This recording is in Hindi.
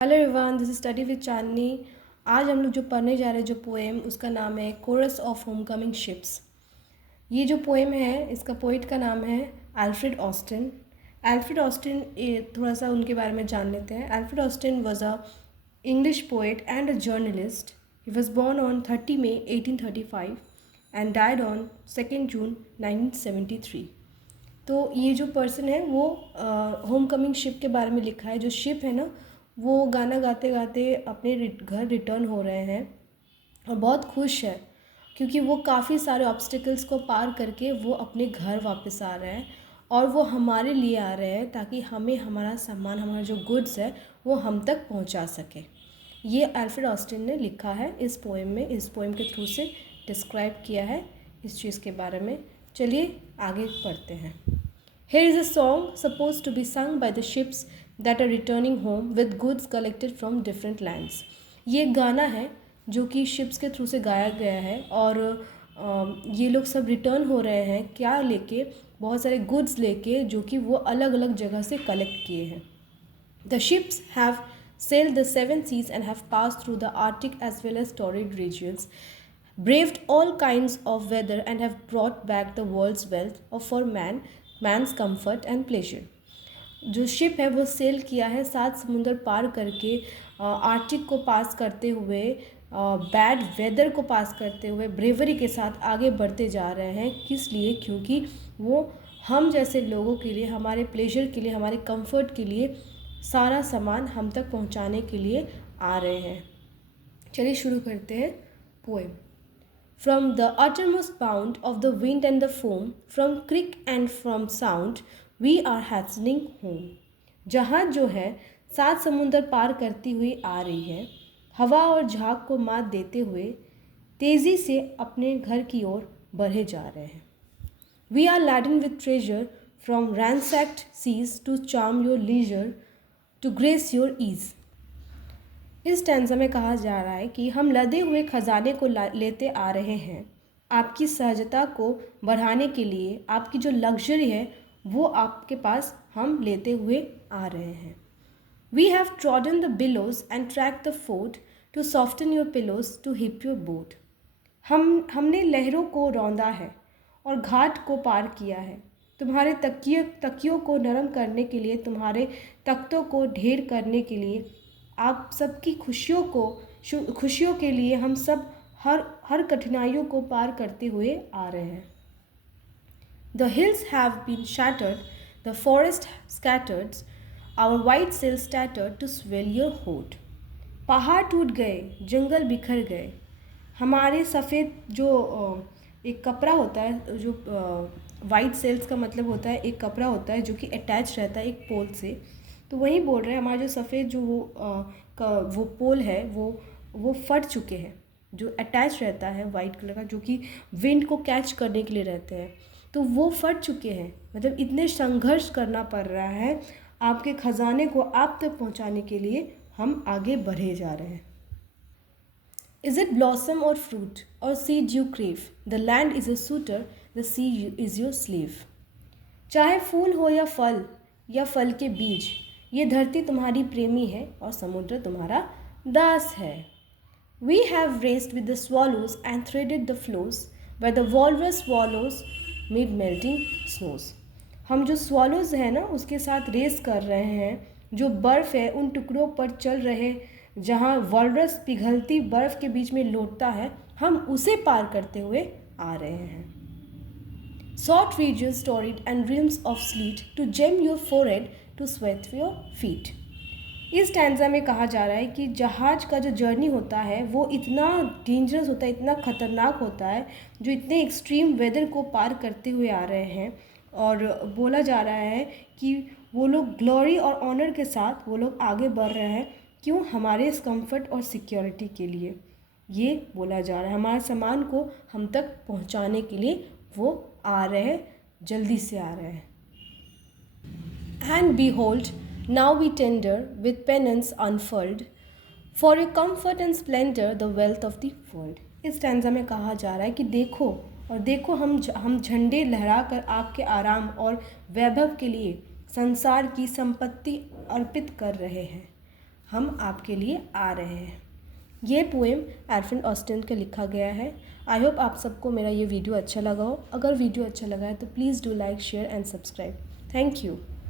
Hello everyone, this is study with Chandni. आज हम लोग जो पढ़ने जा रहे हैं जो पोएम, उसका नाम है कोरस ऑफ होमकमिंग शिप्स। ये जो पोएम है इसका पोइट का नाम है अल्फ्रेड ऑस्टिन। अल्फ्रेड ऑस्टिन, थोड़ा सा उनके बारे में जान लेते हैं। Alfred Austin was a English poet and a journalist. He was born on 30 May 1835 and died on 2 June 1973। तो ये जो पर्सन है वो होम कमिंग शिप के बारे में लिखा है। जो शिप है ना, वो गाना गाते गाते अपने घर रिटर्न हो रहे हैं और बहुत खुश है क्योंकि वो काफ़ी सारे ऑब्स्टिकल्स को पार करके वो अपने घर वापस आ रहे हैं और वो हमारे लिए आ रहे हैं ताकि हमें हमारा सामान, हमारा जो गुड्स है वो हम तक पहुंचा सके। ये अल्फ्रेड ऑस्टिन ने लिखा है इस पोएम में। इस पोएम के थ्रू से डिस्क्राइब किया है इस चीज़ के बारे में। चलिए आगे पढ़ते हैं। Here is a song supposed to be sung by the ships that are returning home with goods collected from different lands। ये गाना है जो कि शिप्स के थ्रू से गाया गया है और ये लोग सब रिटर्न हो रहे हैं क्या लेके, बहुत सारे गुड्स लेके जो कि वो अलग अलग जगह से कलेक्ट किए हैं। The ships have sailed the seven seas and have passed through the Arctic as well as torrid regions, braved all kinds of weather and have brought back the world's wealth for man's comfort and pleasure। जो शिप है वो सेल किया है 7 समुंदर पार करके, आर्टिक को पास करते हुए, बैड वेदर को पास करते हुए ब्रेवरी के साथ आगे बढ़ते जा रहे हैं। किस लिए? क्योंकि वो हम जैसे लोगों के लिए, हमारे प्लेजर के लिए, हमारे कंफर्ट के लिए सारा सामान हम तक पहुंचाने के लिए आ रहे हैं। चलिए शुरू करते हैं poem. From the uttermost bound of the wind and the foam, from creek and from sound, we are hastening home। जहाज जो है 7 समुंदर पार करती हुई आ रही है, हवा और झाग को मात देते हुए तेज़ी से अपने घर की ओर बढ़े जा रहे हैं। We are laden with treasure from ransacked seas to charm your leisure, to grace your ease। इस स्टैंजा में कहा जा रहा है कि हम लदे हुए खजाने को लेते आ रहे हैं आपकी सहजता को बढ़ाने के लिए। आपकी जो लग्जरी है वो आपके पास हम लेते हुए आ रहे हैं। We have trodden the billows and track the fort to soften your pillows to hip your boat. हमने लहरों को रौंदा है और घाट को पार किया है तुम्हारे तकियों को नरम करने के लिए, तुम्हारे तख्तों को ढेर करने के लिए। आप सबकी खुशियों के लिए हम सब हर कठिनाइयों को पार करते हुए आ रहे हैं। The hills have been shattered, the forest scattered, our white sails tattered to swell your hoard। पहाड़ टूट गए, जंगल बिखर गए, हमारे सफ़ेद जो एक कपड़ा होता है, जो वाइट सेल्स का मतलब होता है एक कपड़ा होता है जो कि अटैच रहता है एक पोल से। तो वही बोल रहे हैं हमारा जो सफ़ेद जो वो पोल है वो फट चुके हैं, जो अटैच रहता है वाइट कलर का, जो कि विंड को कैच करने के लिए रहते हैं, तो वो फट चुके हैं। मतलब इतने संघर्ष करना पड़ रहा है आपके ख़जाने को आप तक पहुंचाने के लिए। हम आगे बढ़े जा रहे हैं। Is it blossom or fruit or seed you crave? The land is a suitor, the sea is your slave। चाहे फूल हो या फल के बीज, ये धरती तुम्हारी प्रेमी है और समुद्र तुम्हारा दास है। We have raced with the swallows and threaded the flows where the walrus swallows made melting snows। हम जो swallows है ना उसके साथ रेस कर रहे हैं, जो बर्फ़ है उन टुकड़ों पर चल रहे जहाँ वॉलरस पिघलती बर्फ़ के बीच में लौटता है, हम उसे पार करते हुए आ रहे हैं। Sought regions torrid and realms of sleet to gem your forehead to sweat your feet। इस स्टैंजा में कहा जा रहा है कि जहाज का जो जर्नी होता है वो इतना डेंजरस होता है, इतना ख़तरनाक होता है, जो इतने एक्सट्रीम वेदर को पार करते हुए आ रहे हैं। और बोला जा रहा है कि वो लोग ग्लोरी और ऑनर के साथ वो लोग आगे बढ़ रहे हैं। क्यों? हमारे इस कंफर्ट और सिक्योरिटी के लिए ये बोला जा रहा है। हमारे सामान को हम तक पहुंचाने के लिए वो आ रहे हैं, जल्दी से आ रहे हैं। And behold, now we tender with pennants unfurled for your comfort and splendor the wealth of the world। इस स्टैंजा में कहा जा रहा है कि देखो और देखो, हम झंडे लहराकर आपके आराम और वैभव के लिए संसार की संपत्ति अर्पित कर रहे हैं। हम आपके लिए आ रहे हैं। ये पोएम अल्फ्रेड ऑस्टिन का लिखा गया है। आई होप आप सबको मेरा ये वीडियो अच्छा लगा हो। अगर वीडियो अच्छा लगा है तो please do like, share and subscribe. Thank you.